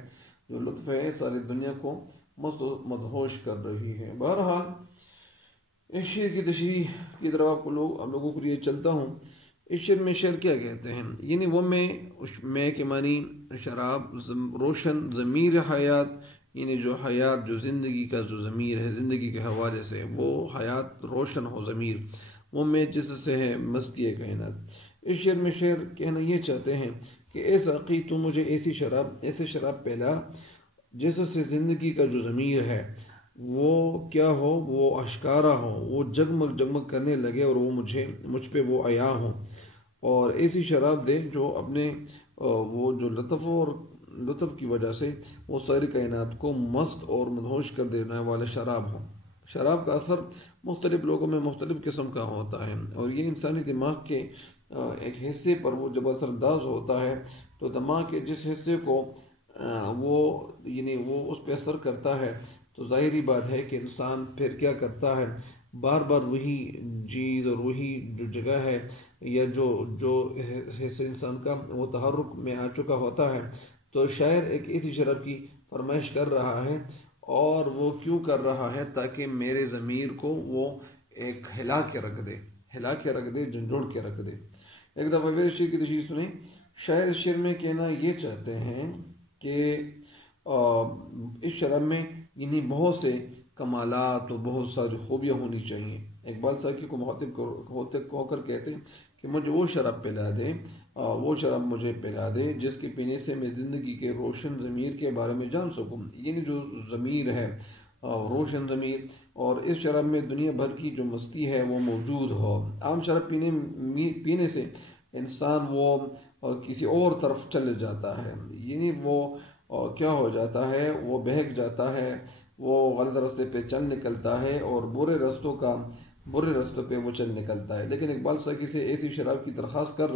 جو لطف ہے، ساری دنیا کو مدہوش کر رہی ہے۔ بہرحال اس شعر کی تشریح کی طرف آپ لوگوں کو لیے چلتا ہوں۔ اس شعر میں شعر کیا کہتے ہیں، یعنی وہ میں کے معنی شراب، روشن ضمیر حیات، یعنی جو حیات، جو زندگی کا جو ضمیر ہے، زندگی کے حوالے سے وہ حیات روشن ہو ضمیر، وہ میں جس سے ہے مستی کائنات۔ اس شعر میں شعر کہنا یہ چاہتے ہیں کہ اے ساقی تو مجھے ایسی شراب پلا جس سے زندگی کا جو ضمیر ہے وہ کیا ہو، وہ اشکارا ہو، وہ جگمگ کرنے لگے، اور وہ مجھ پہ وہ عیاں ہو، اور ایسی شراب دے جو اپنے وہ جو لطف اور لطف کی وجہ سے وہ ساری کائنات کو مست اور مدہوش کر دینے والا شراب ہو۔ شراب کا اثر مختلف لوگوں میں مختلف قسم کا ہوتا ہے، اور یہ انسانی دماغ کے ایک حصے پر وہ جب اثر انداز ہوتا ہے تو دماغ کے جس حصے کو وہ اس پہ اثر کرتا ہے تو ظاہری بات ہے کہ انسان پھر کیا کرتا ہے، بار بار وہی چیز اور وہی جو جگہ ہے یا جو حصہ انسان کا وہ تحرک میں آ چکا ہوتا ہے، تو شاعر ایک ایسی شراب کی فرمائش کر رہا ہے، اور وہ کیوں کر رہا ہے؟ تاکہ میرے ضمیر کو وہ ایک ہلا کے رکھ دے، جھنجھوڑ کے رکھ دے۔ ایک دفعہ پھر شعر کی تشریح سنیں۔ شاعر شعر میں کہنا یہ چاہتے ہیں کہ اس شراب میں بہت سے کمالات اور بہت ساری خوبیاں ہونی چاہیے۔ اقبال ساکی کو مخاطب ہو کر کہتے ہیں کہ مجھے وہ شراب پلا دے، وہ شراب مجھے پلا دے جس کے پینے سے میں زندگی کے روشن ضمیر کے بارے میں جان سکوں، جو ضمیر ہے روشن ضمیر، اور اس شراب میں دنیا بھر کی جو مستی ہے وہ موجود ہو۔ عام شراب پینے سے انسان وہ کسی اور طرف چل جاتا ہے، وہ کیا ہو جاتا ہے، وہ بہک جاتا ہے، وہ غلط راستے پہ چل نکلتا ہے اور برے رستوں پہ وہ چل نکلتا ہے۔ لیکن اقبال ساکی سے ایسی شراب کی درخواست کر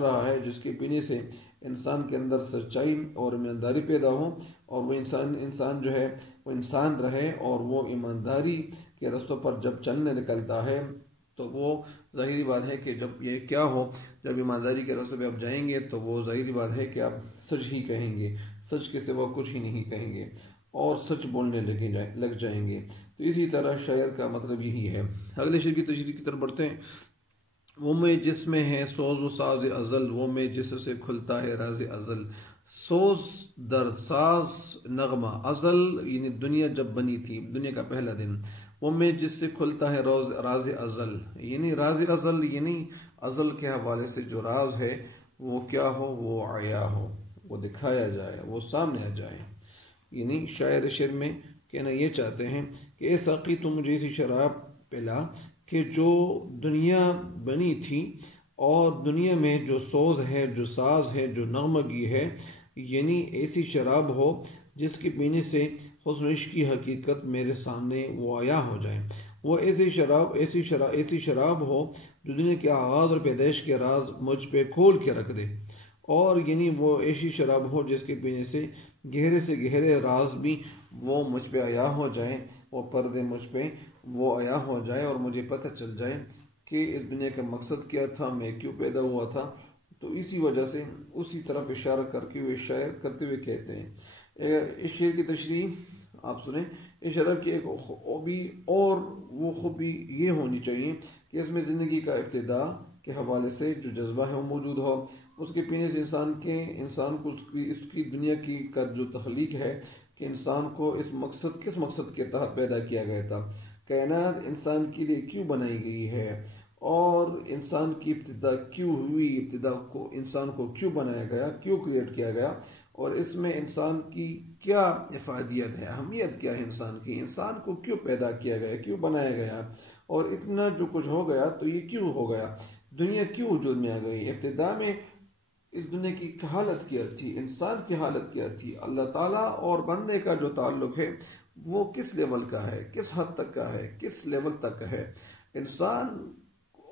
رہا ہے جس کے پینے سے انسان کے اندر سچائی اور ایمانداری پیدا ہو، اور وہ انسان جو ہے وہ انسان رہے، اور وہ ایمانداری کے رستوں پر جب چلنے نکلتا ہے تو وہ ظاہری بات ہے کہ جب یہ کیا ہو، جب ایمانداری کے راستے پہ آپ جائیں گے تو وہ ظاہری بات ہے کہ آپ سچ ہی کہیں گے، سچ کے سوا کچھ ہی نہیں کہیں گے، اور سچ بولنے لگ جائیں گے۔ تو اسی طرح شاعر کا مطلب یہی ہے۔ اگلے شعر کی تشریح کی طرف بڑھتے ہیں۔ وہ میں جس میں ہے سوز و ساز ازل، وہ میں جس سے کھلتا ہے راز ازل۔ سوز در ساز نغمہ، ازل دنیا جب بنی تھی، دنیا کا پہلا دن، وہ میں جس سے کھلتا ہے راز ازل، راز ازل ازل کے حوالے سے جو راز ہے وہ کیا ہو، وہ عیا ہو، وہ دکھایا جائے، وہ سامنے آ جائے۔ شاعر شعر میں کہنا یہ چاہتے ہیں کہ اے ساقی تو مجھے ایسی شراب پلا کہ جو دنیا بنی تھی، اور دنیا میں جو سوز ہے، جو ساز ہے، جو نغمگی ہے، ایسی شراب ہو جس کے پینے سے حسن عشق کی حقیقت میرے سامنے وہ عیا ہو جائے۔ وہ ایسی شراب ہو جو دنیا کے آغاز اور پیدائش کے راز مجھ پہ کھول کے رکھ دے، اور وہ ایسی شراب ہو جس کے پینے سے گہرے سے گہرے راز بھی وہ مجھ پہ عیا ہو جائیں، وہ پردے مجھ پہ وہ عیا ہو جائے، اور مجھے پتہ چل جائے کہ اس دنیا کا مقصد کیا تھا، میں کیوں پیدا ہوا تھا۔ تو اسی وجہ سے اسی طرف اشارہ کرتے ہوئے کہتے ہیں۔ اس شعر کی تشریح آپ سنیں۔ اس شراب کی ایک خوبی، اور وہ خوبی یہ ہونی چاہیے کہ اس میں زندگی کا ابتدا کے حوالے سے جو جذبہ ہے وہ موجود ہو۔ اس کے پینے سے انسان کو اس کی دنیا کی کا جو تخلیق ہے کہ انسان کو کس مقصد کے تحت پیدا کیا گیا تھا، کائنات انسان کے لیے کیوں بنائی گئی ہے، اور انسان کی ابتدا کیوں ہوئی، ابتدا کو انسان کو کیوں بنایا گیا، کیوں کریٹ کیا گیا، اور اس میں انسان کی کیا افادیت ہے، اہمیت کیا ہے انسان کو کیوں پیدا کیا گیا، کیوں بنایا گیا، اور اتنا جو کچھ ہو گیا تو یہ کیوں ہو گیا، دنیا کیوں وجود میں آ گئی، ابتدا میں اس دنیا کی حالت کیا تھی، انسان کی حالت کیا تھی، اللہ تعالیٰ اور بندے کا جو تعلق ہے وہ کس لیول کا ہے، کس حد تک کا ہے، کس لیول تک ہے، انسان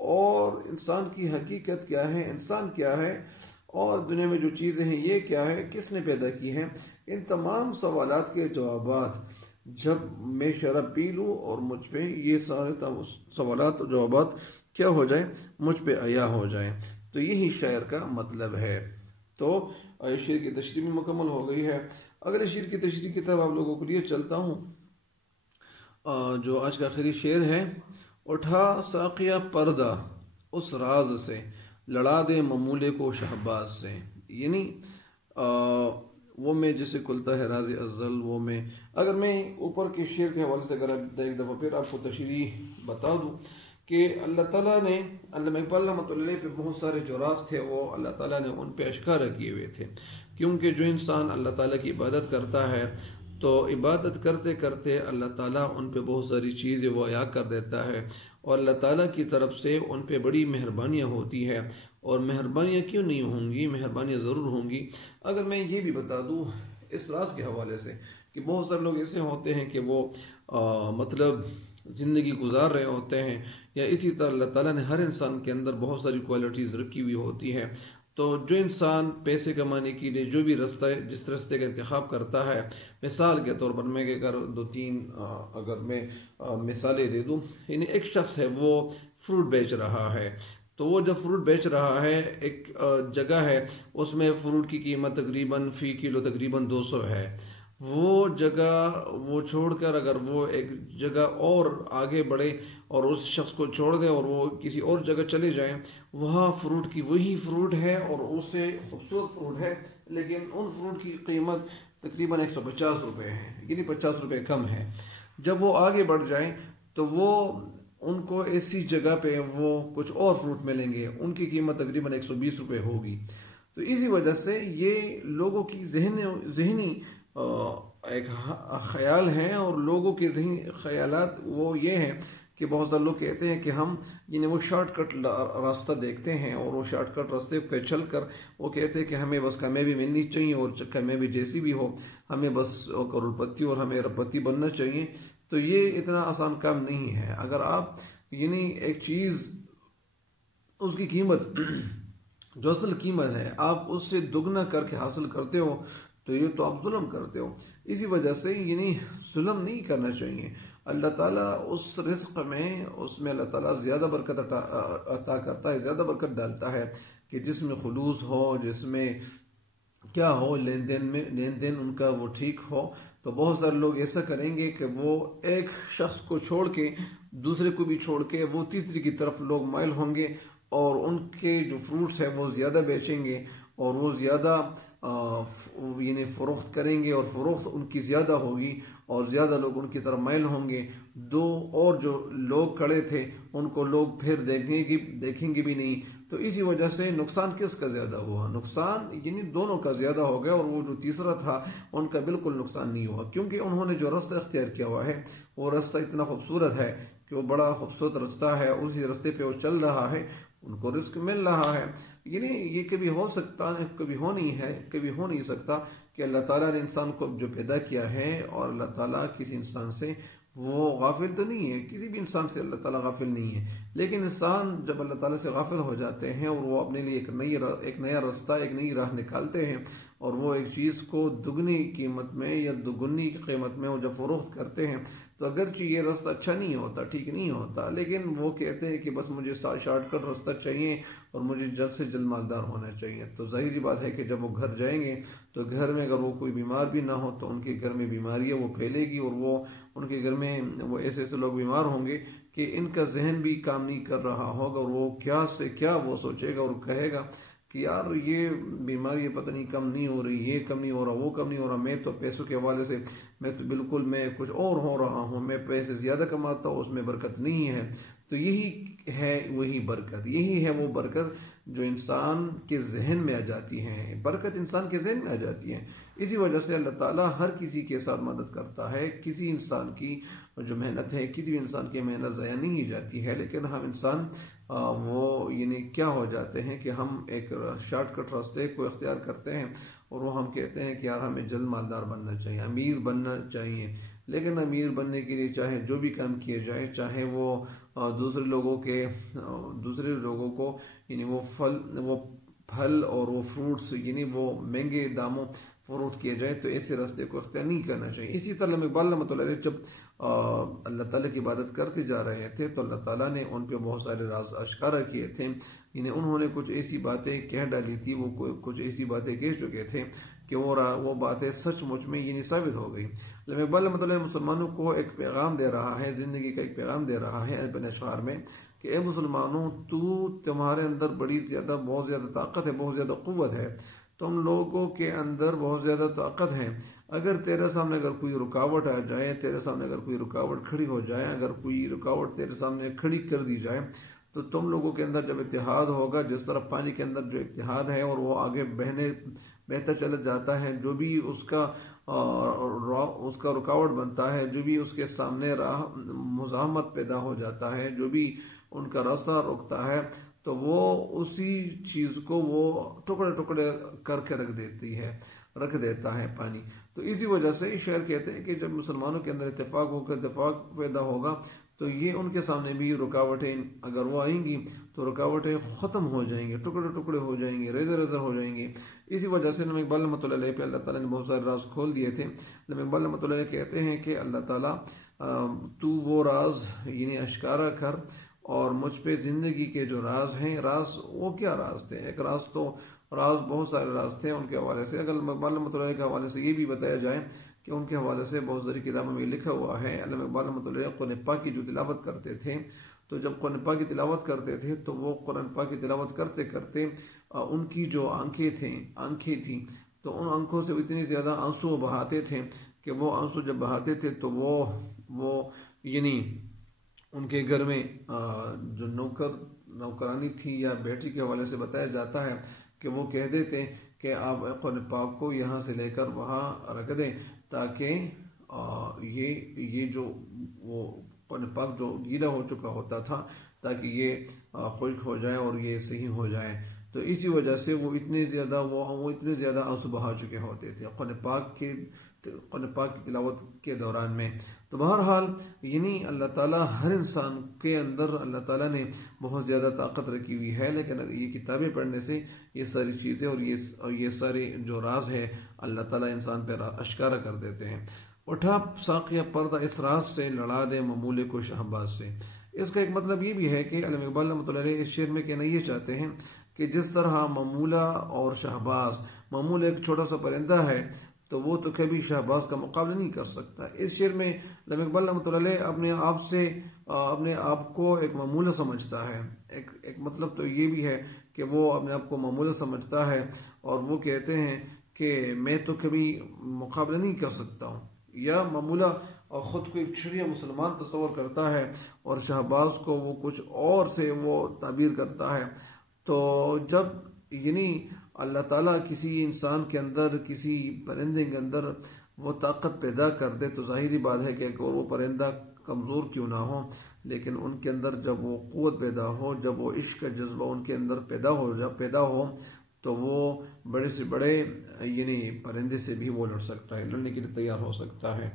اور انسان کی حقیقت کیا ہے، انسان کیا ہے، اور دنیا میں جو چیزیں ہیں یہ کیا ہے، کس نے پیدا کی ہیں۔ ان تمام سوالات کے جوابات جب میں شراب پی لوں اور مجھ پہ یہ سارے سوالات اور جوابات کیا ہو جائیں، مجھ پہ عیا ہو جائیں، تو یہی شاعر کا مطلب ہے۔ تو شعر کی تشریح بھی مکمل ہو گئی ہے۔ اگلے شعر کی تشریح کی طرف آپ لوگوں کے لیے چلتا ہوں، جو آج کا آخری شعر ہے۔ اٹھا ساقیہ پردہ اس راز سے، لڑا دے ممولے کو شہباز سے، وہ میں جسے کھلتا ہے راز ازل، وہ میں، اگر میں اوپر کے شعر کے حوالے سے اگر ایک دفعہ پھر آپ کو تشریح بتا دوں کہ اللہ تعالیٰ نے علامہ اقبال رحمۃ اللہ علیہ پہ بہت سارے جو راز تھے وہ اللہ تعالیٰ نے ان پہ اشکارا کیے ہوئے تھے، کیونکہ جو انسان اللہ تعالیٰ کی عبادت کرتا ہے تو عبادت کرتے کرتے اللہ تعالیٰ ان پہ بہت ساری چیزیں وہ عیا کر دیتا ہے، اور اللہ تعالیٰ کی طرف سے ان پہ بڑی مہربانیاں ہوتی ہے، اور مہربانیاں کیوں نہیں ہوں گی؟ مہربانیاں ضرور ہوں گی۔ اگر میں یہ بھی بتا دوں اس راز کے حوالے سے کہ بہت سارے لوگ ایسے ہوتے ہیں کہ وہ مطلب زندگی گزار رہے ہوتے ہیں، یا اسی طرح اللہ تعالیٰ نے ہر انسان کے اندر بہت ساری کوالٹیز رکھی ہوئی ہوتی ہے، تو جو انسان پیسے کمانے کے لیے جو بھی رستہ جس رستے کا انتخاب کرتا ہے، مثال کے طور پر میں اگر دو تین اگر میں مثالیں دے دوں، یعنی ایک شخص ہے وہ فروٹ بیچ رہا ہے، تو وہ جب فروٹ بیچ رہا ہے، ایک جگہ ہے اس میں فروٹ کی قیمت تقریباً فی کلو تقریباً 200 ہے، وہ جگہ وہ چھوڑ کر اگر وہ ایک جگہ اور آگے بڑھے اور اس شخص کو چھوڑ دیں اور وہ کسی اور جگہ چلے جائیں، وہاں فروٹ کی وہی فروٹ ہے اور اس سے خوبصورت فروٹ ہے، لیکن ان فروٹ کی قیمت تقریباً 150 روپے ہے، یعنی 50 روپے کم ہے۔ جب وہ آگے بڑھ جائیں تو وہ ان کو ایسی جگہ پہ وہ کچھ اور فروٹ ملیں گے، ان کی قیمت تقریباً 120 روپے ہوگی۔ تو اسی وجہ سے یہ لوگوں کی ذہنی ایک خیال ہے، اور لوگوں کے ذہنی خیالات وہ یہ ہیں کہ بہت سارے لوگ کہتے ہیں کہ ہم یعنی وہ شارٹ کٹ راستہ دیکھتے ہیں، اور وہ شارٹ کٹ راستے پہ چل کر وہ کہتے ہیں کہ ہمیں بس کامیابی ملنی چاہیے، اور کامیابی جیسی بھی ہو ہمیں بس کروڑ پتی اور ہمیں ارب پتی بننا چاہیے۔ تو یہ اتنا آسان کام نہیں ہے۔ اگر آپ یعنی ایک چیز اس کی قیمت جو اصل قیمت ہے آپ اس سے دگنا کر کے حاصل کرتے ہو تو یہ تو آپ ظلم کرتے ہو۔ اسی وجہ سے یعنی ظلم نہیں کرنا چاہیے۔ اللہ تعالیٰ اس رزق میں اللہ تعالیٰ زیادہ برکت عطا کرتا ہے، زیادہ برکت ڈالتا ہے کہ جس میں خلوص ہو، جس میں کیا ہو، لین دین ان کا وہ ٹھیک ہو۔ تو بہت سارے لوگ ایسا کریں گے کہ وہ ایک شخص کو چھوڑ کے دوسرے کو بھی چھوڑ کے وہ تیسری کی طرف لوگ مائل ہوں گے، اور ان کے جو فروٹس ہیں وہ زیادہ بیچیں گے، اور وہ زیادہ یعنی فروخت کریں گے، اور فروخت ان کی زیادہ ہوگی اور زیادہ لوگ ان کی طرف مائل ہوں گے۔ دو اور جو لوگ کھڑے تھے ان کو لوگ پھر دیکھیں گے بھی نہیں۔ تو اسی وجہ سے نقصان کس کا زیادہ ہوا؟ نقصان یعنی دونوں کا زیادہ ہو گیا، اور وہ جو تیسرا تھا ان کا بالکل نقصان نہیں ہوا، کیونکہ انہوں نے جو رستہ اختیار کیا ہوا ہے وہ رستہ اتنا خوبصورت ہے کہ وہ بڑا خوبصورت رستہ ہے، اسی رستے پہ وہ چل رہا ہے، ان کو رزق مل رہا ہے۔ یعنی یہ کبھی ہو سکتا ہے، کبھی ہو نہیں سکتا کہ اللہ تعالیٰ نے انسان کو جو پیدا کیا ہے، اور اللہ تعالیٰ کسی انسان سے وہ غافل تو نہیں ہے، کسی بھی انسان سے اللہ تعالیٰ غافل نہیں ہے، لیکن انسان جب اللہ تعالیٰ سے غافل ہو جاتے ہیں اور وہ اپنے لیے ایک نیا رستہ، ایک نئی راہ نکالتے ہیں، اور وہ ایک چیز کو دگنی قیمت میں یا دگنی قیمت میں وہ جب فروخت کرتے ہیں، تو اگرچہ یہ راستہ اچھا نہیں ہوتا، ٹھیک نہیں ہوتا، لیکن وہ کہتے ہیں کہ بس مجھے شارٹ کٹ راستہ چاہیے اور مجھے جلد سے جلد مالدار ہونا چاہیے۔ تو ظاہری بات ہے کہ جب وہ گھر جائیں گے تو گھر میں اگر وہ کوئی بیمار بھی نہ ہو تو ان کے گھر میں بیماریاں وہ پھیلے گی، اور وہ ان کے گھر میں وہ ایسے لوگ بیمار ہوں گے کہ ان کا ذہن بھی کام نہیں کر رہا ہوگا، اور وہ کیا سے کیا وہ سوچے گا اور کہے گا کہ یار یہ بیماری پتہ نہیں کم نہیں ہو رہی، یہ کم نہیں ہو رہا، وہ کم نہیں ہو رہا، میں تو پیسوں کے حوالے سے میں تو بالکل میں کچھ اور ہو رہا ہوں، میں پیسے زیادہ کماتا ہوں، اس میں برکت نہیں ہے۔ تو یہی ہے وہی برکت، یہی ہے وہ برکت جو انسان کے ذہن میں آ جاتی ہے، برکت انسان کے ذہن میں آ جاتی ہے۔ اسی وجہ سے اللہ تعالیٰ ہر کسی کے ساتھ مدد کرتا ہے، کسی انسان کی جو محنت ہے، کسی بھی انسان کی محنت ضائع نہیں جاتی ہے، لیکن ہم انسان وہ یعنی کیا ہو جاتے ہیں کہ ہم ایک شارٹ کٹ راستے کو اختیار کرتے ہیں، اور وہ ہم کہتے ہیں کہ یار ہمیں جلد مالدار بننا چاہیے، امیر بننا چاہیے، لیکن امیر بننے کے لیے چاہے جو بھی کام کیے جائے، چاہے وہ دوسرے لوگوں کو یعنی وہ پھل اور وہ فروٹس یعنی وہ مہنگے داموں فروخت کیے جائے، تو ایسے راستے کو اختیار نہیں کرنا چاہیے۔ اسی طرح علامہ اقبال رحمۃ اللہ علیہ جب اللہ تعالیٰ کی عبادت کرتے جا رہے تھے تو اللہ تعالیٰ نے ان پہ بہت سارے راز اشکارا کیے تھے، یعنی انہوں نے کچھ ایسی باتیں کہہ ڈالی تھی، وہ کچھ ایسی باتیں کہہ چکے تھے کہ وہ باتیں سچ مچ میں یعنی ثابت ہو گئی۔ علامہ اقبال رحمۃ اللہ مسلمانوں کو ایک پیغام دے رہا ہے، زندگی کا ایک پیغام دے رہا ہے اپنے اشعار میں کہ اے مسلمانوں، تمہارے اندر بہت زیادہ طاقت ہے، بہت زیادہ قوت ہے، تم لوگوں کے اندر بہت زیادہ طاقت ہے، اگر تیرے سامنے اگر کوئی رکاوٹ آ جائے، تیرے سامنے اگر کوئی رکاوٹ کھڑی ہو جائے، اگر کوئی رکاوٹ تیرے سامنے کھڑی کر دی جائے، تو تم لوگوں کے اندر جب اتحاد ہوگا، جس طرح پانی کے اندر جو اتحاد ہے اور وہ آگے بہتا چلا جاتا ہے، جو بھی اس کا رکاوٹ بنتا ہے، جو بھی اس کے سامنے مزاحمت پیدا ہو جاتا ہے، جو بھی ان کا راستہ روکتا ہے، تو وہ اسی چیز کو وہ ٹکڑے ٹکڑے کر کے رکھ دیتا ہے پانی. تو اسی وجہ سے شاعر کہتے ہیں کہ جب مسلمانوں کے اندر اتفاق پیدا ہوگا تو یہ ان کے سامنے بھی رکاوٹیں اگر وہ آئیں گی تو رکاوٹیں ختم ہو جائیں گے، ٹکڑے ٹکڑے ہو جائیں گے، ریزہ ریزہ ہو جائیں گے. اسی وجہ سے علامہ اقبال رحمۃ اللہ علیہ پہ اللہ تعالیٰ نے بہت سارے راز کھول دیے تھے. علامہ اقبال رحمۃ اللہ علیہ کہتے ہیں کہ اللہ تعالیٰ تو وہ راز یعنی اشکارا کر، اور مجھ پہ زندگی کے جو راز ہیں، راز وہ کیا راز تھے؟ ایک راز بہت سارے راز تھے ان کے حوالے سے. اگر علامہ اقبال رحمۃ اللہ علیہ کے حوالے سے یہ بھی بتایا جائے کہ ان کے حوالے سے بہت ساری کتابوں میں لکھا ہوا ہے، علامہ اقبال رحمۃ اللہ علیہ قرآن پاک کی جو تلاوت کرتے تھے، تو جب قرآن پاک کی تلاوت کرتے تھے تو وہ قرآن پاک کی تلاوت کرتے کرتے ان کی جو آنکھیں تھیں تو ان آنکھوں سے اتنے زیادہ آنسو بہاتے تھے کہ وہ آنسو جب بہاتے تھے تو وہ یعنی ان کے گھر میں جو نوکرانی تھی یا بیٹی کے حوالے سے بتایا جاتا ہے کہ وہ کہہ دیتے کہ آپ قرآن پاک کو یہاں سے لے کر وہاں رکھ دیں تاکہ یہ جو وہ قرآن پاک جو گیلا ہو چکا ہوتا تھا تاکہ یہ خشک ہو جائے اور یہ صحیح ہو جائے. تو اسی وجہ سے وہ اتنے زیادہ آنسو بہا چکے ہوتے تھے قرآن پاک کی تلاوت کے دوران میں. تو بہرحال یعنی اللہ تعالیٰ ہر انسان کے اندر اللہ تعالیٰ نے بہت زیادہ طاقت رکھی ہوئی ہے، لیکن یہ کتابیں پڑھنے سے یہ ساری چیزیں اور یہ سارے جو راز ہے اللہ تعالیٰ انسان پہ اشکارا کر دیتے ہیں. اٹھا ساقیہ پردہ اس راز سے، لڑا دے ممولے کو شہباز سے. اس کا ایک مطلب یہ بھی ہے کہ علامہ اقبال رحمۃ اللہ علیہ اس شعر میں کہنا یہ چاہتے ہیں کہ جس طرح ممولہ اور شہباز، ممول ایک چھوٹا سا پرندہ ہے تو وہ تو کبھی شہباز کا مقابلہ نہیں کر سکتا. اس شعر میں علامہ اقبال رحمۃ اللہ علیہ اپنے آپ کو ایک ممولہ سمجھتا ہے. ایک مطلب تو یہ بھی ہے کہ وہ اپنے آپ کو ممولہ سمجھتا ہے اور وہ کہتے ہیں کہ میں تو کبھی مقابلہ نہیں کر سکتا ہوں. یا ممولہ اور خود کو ایک چھڑیا مسلمان تصور کرتا ہے اور شہباز کو وہ کچھ اور سے وہ تعبیر کرتا ہے. تو جب یعنی اللہ تعالیٰ کسی انسان کے اندر، کسی پرندے کے اندر وہ طاقت پیدا کر دے تو ظاہری بات ہے کہ وہ پرندہ کمزور کیوں نہ ہو، لیکن ان کے اندر جب وہ قوت پیدا ہو، جب وہ عشق کا جذبہ ان کے اندر پیدا ہو تو وہ بڑے سے بڑے یعنی پرندے سے بھی وہ لڑنے کے لیے تیار ہو سکتا ہے.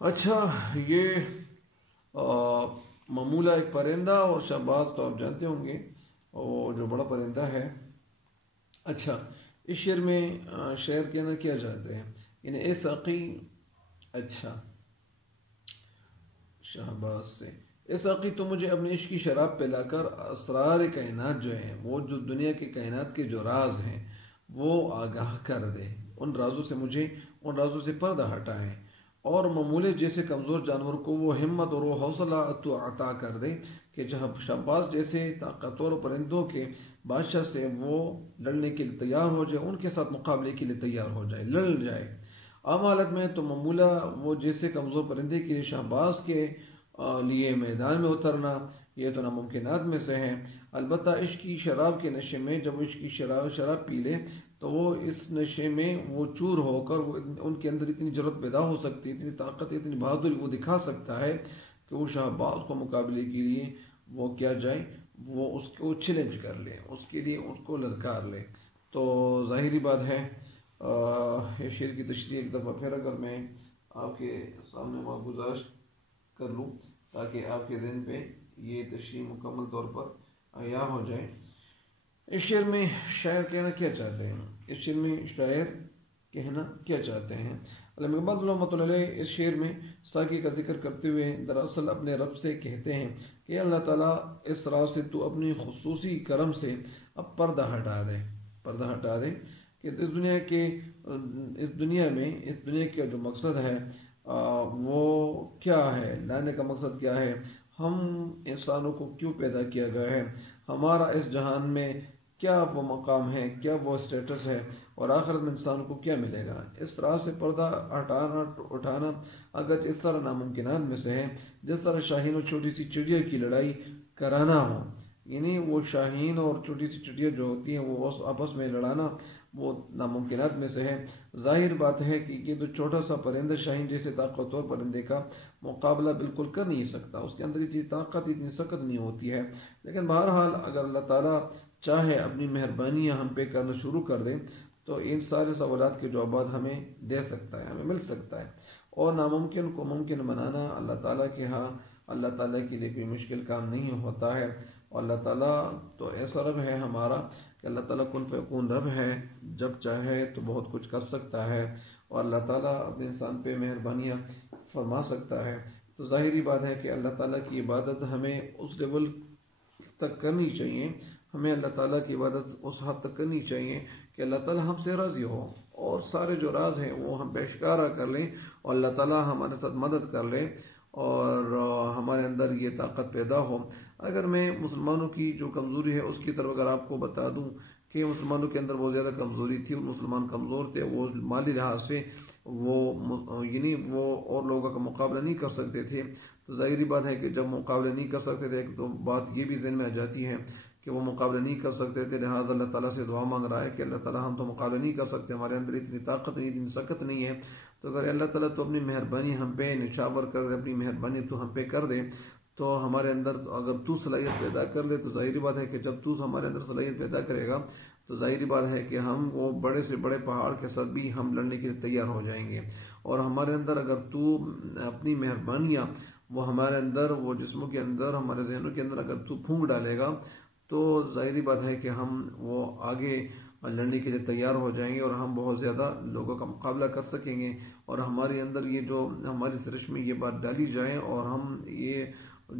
اچھا، یہ ممولہ ایک پرندہ اور شہباز تو آپ جانتے ہوں گے وہ جو بڑا پرندہ ہے. اچھا، اس شعر میں شاعر کہنا کیا چاہتے ہیں یعنی اے ساقی، اچھا شہباز سے، اے ساقی تو مجھے اپنے عشق کی شراب پلا کر اسرار کائنات جو ہیں، وہ جو دنیا کی کائنات کے جو راز ہیں وہ آگاہ کر دے. ان رازوں سے پردہ ہٹائیں اور ممولے جیسے کمزور جانور کو وہ ہمت اور وہ حوصلہ عطا کر دے کہ جب شہباز جیسے طاقتور پرندوں کے بادشاہ سے وہ لڑنے کے لیے تیار ہو جائے، ان کے ساتھ مقابلے کے لیے تیار ہو جائے، لڑ جائے. عام حالت میں تو ممولہ وہ جیسے کمزور پرندے کے لیے شہباز کے لیے میدان میں اترنا یہ تو ناممکنات میں سے ہے. البتہ عشق کی شراب کے نشے میں جب عشق کی شراب پی لے تو وہ اس نشے میں وہ چور ہو کر وہ ان کے اندر اتنی جرأت پیدا ہو سکتی ہے، اتنی طاقت، اتنی بہادری وہ دکھا سکتا ہے کہ وہ شہباز کو مقابلے کے لیے وہ کیا جائے، وہ اس کو چیلنج کر لے، اس کے لیے اس کو للکار لے. تو ظاہری بات ہے یہ شعر کی تشریح ایک دفعہ پھر اگر میں آپ کے سامنے گزارش کر لوں تاکہ آپ کے ذہن پہ یہ تشریح مکمل طور پر عیاں ہو جائے. اس شعر میں شاعر کہنا کیا چاہتے ہیں، اس شعر میں شاعر کہنا کیا چاہتے ہیں. علامہ اقبال رحمۃ اللہ علیہ اس شعر میں ساقی کا ذکر کرتے ہوئے دراصل اپنے رب سے کہتے ہیں کہ اللہ تعالیٰ اس راز سے تو اپنی خصوصی کرم سے اب پردہ ہٹا دے کہ اس دنیا کا جو مقصد ہے وہ کیا ہے، لانے کا مقصد کیا ہے، ہم انسانوں کو کیوں پیدا کیا گیا ہے، ہمارا اس جہان میں کیا وہ مقام ہے، کیا وہ اسٹیٹس ہے اور آخرت میں انسان کو کیا ملے گا. اس طرح سے پردہ اٹھانا اگر اس طرح ناممکنات میں سے ہے جس طرح شاہین اور چھوٹی سی چڑیا کی لڑائی کرانا ہو، یعنی وہ شاہین اور چھوٹی سی چڑیا جو ہوتی ہیں وہ آپس میں لڑانا وہ ناممکنات میں سے ہے. ظاہر بات ہے کہ یہ تو چھوٹا سا پرندہ شاہین جیسے طاقتور پرندے کا مقابلہ بالکل کر نہیں سکتا، اس کے اندر اتنی طاقت، اتنی سخت نہیں ہوتی ہے. لیکن بہرحال اگر اللہ تعالیٰ چاہے اپنی مہربانیاں ہم پہ کرنا شروع کر دیں تو ان سارے سوالات کے جوابات ہمیں دے سکتا ہے، ہمیں مل سکتا ہے، اور ناممکن کو ممکن بنانا اللہ تعالیٰ کے ہاں، اللہ تعالیٰ کے لیے کوئی مشکل کام نہیں ہوتا ہے۔ اور اللہ تعالیٰ تو ایسا رب ہے ہمارا کہ اللہ تعالیٰ کن فیکون رب ہے، جب چاہے تو بہت کچھ کر سکتا ہے، اور اللہ تعالیٰ اپنے انسان پہ مہربانیاں فرما سکتا ہے۔ تو ظاہری بات ہے کہ اللہ تعالیٰ کی عبادت ہمیں اس لیول تک کرنی چاہیے، ہمیں اللہ تعالیٰ کی عبادت اس حد تک کرنی چاہیے کہ اللہ تعالیٰ ہم سے راضی ہو، اور سارے جو راز ہیں وہ ہم پیشکارا کر لیں، اور اللہ تعالیٰ ہمارے ساتھ مدد کر لیں، اور ہمارے اندر یہ طاقت پیدا ہو۔ اگر میں مسلمانوں کی جو کمزوری ہے اس کی طرف اگر آپ کو بتا دوں کہ مسلمانوں کے اندر بہت زیادہ کمزوری تھی، اور مسلمان کمزور تھے، وہ مالی لحاظ سے وہ اور لوگوں کا مقابلہ نہیں کر سکتے تھے، تو ظاہری بات ہے کہ جب مقابلہ نہیں کر سکتے تھے تو بات یہ بھی ذہن میں آ جاتی ہے کہ وہ مقابلہ نہیں کر سکتے تھے، لہٰذا اللہ تعالیٰ سے دعا مانگ رہا ہے کہ اللہ تعالیٰ ہم تو مقابلہ نہیں کر سکتے، ہمارے اندر اتنی طاقت نہیں، اتنی سکت نہیں ہے، تو اگر اللہ تعالیٰ تو اپنی مہربانی ہم پہ نشاور کر دے، اپنی مہربانی تو ہم پہ کر دے، تو ہمارے اندر اگر تو صلاحیت پیدا کر لے، تو ظاہری بات ہے کہ جب تو ہمارے اندر صلاحیت پیدا کرے گا تو ظاہری بات ہے کہ ہم وہ بڑے سے بڑے پہاڑ کے ساتھ بھی ہم لڑنے کے لیے تیار ہو جائیں گے۔ اور ہمارے اندر اگر تو اپنی مہربانیاں وہ ہمارے اندر، وہ جسموں کے اندر، ہمارے ذہنوں کے اندر اگر تو پھونک ڈالے گا تو ظاہری بات ہے کہ ہم وہ آگے لڑنے کے لیے تیار ہو جائیں گے، اور ہم بہت زیادہ لوگوں کا مقابلہ کر سکیں گے، اور ہمارے اندر یہ جو ہماری سرش میں یہ بات ڈالی جائے، اور ہم یہ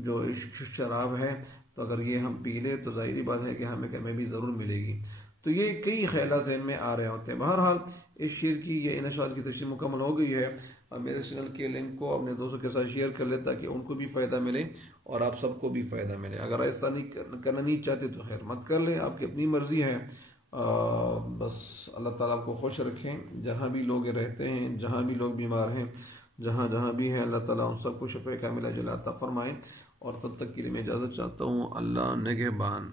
جو عشق شراب ہے تو اگر یہ ہم پی لیں تو ظاہری بات ہے کہ ہمیں کامیابی ضرور ملے گی۔ تو یہ کئی خیالات ذہن میں آ رہے ہوتے ہیں۔ بہرحال اس شعر کی یہ ان اشعار کی تشریح مکمل ہو گئی ہے۔ اب میرے چینل کے لنک کو اپنے دوستوں کے ساتھ شیئر کر لیں تاکہ ان کو بھی فائدہ ملے اور آپ سب کو بھی فائدہ ملے۔ اگر ایسا کرنا نہیں چاہتے تو خیر مت کر لیں، آپ کی اپنی مرضی ہے۔ بس اللہ تعالیٰ آپ کو خوش رکھیں، جہاں بھی لوگ رہتے ہیں، جہاں بھی لوگ بیمار ہیں، جہاں بھی ہیں، اللہ تعالیٰ ان سب کو شفاء کاملہ عاجلہ عطا فرمائیں۔ اور تب تک کے لیے میں اجازت چاہتا ہوں۔ اللہ نگہبان۔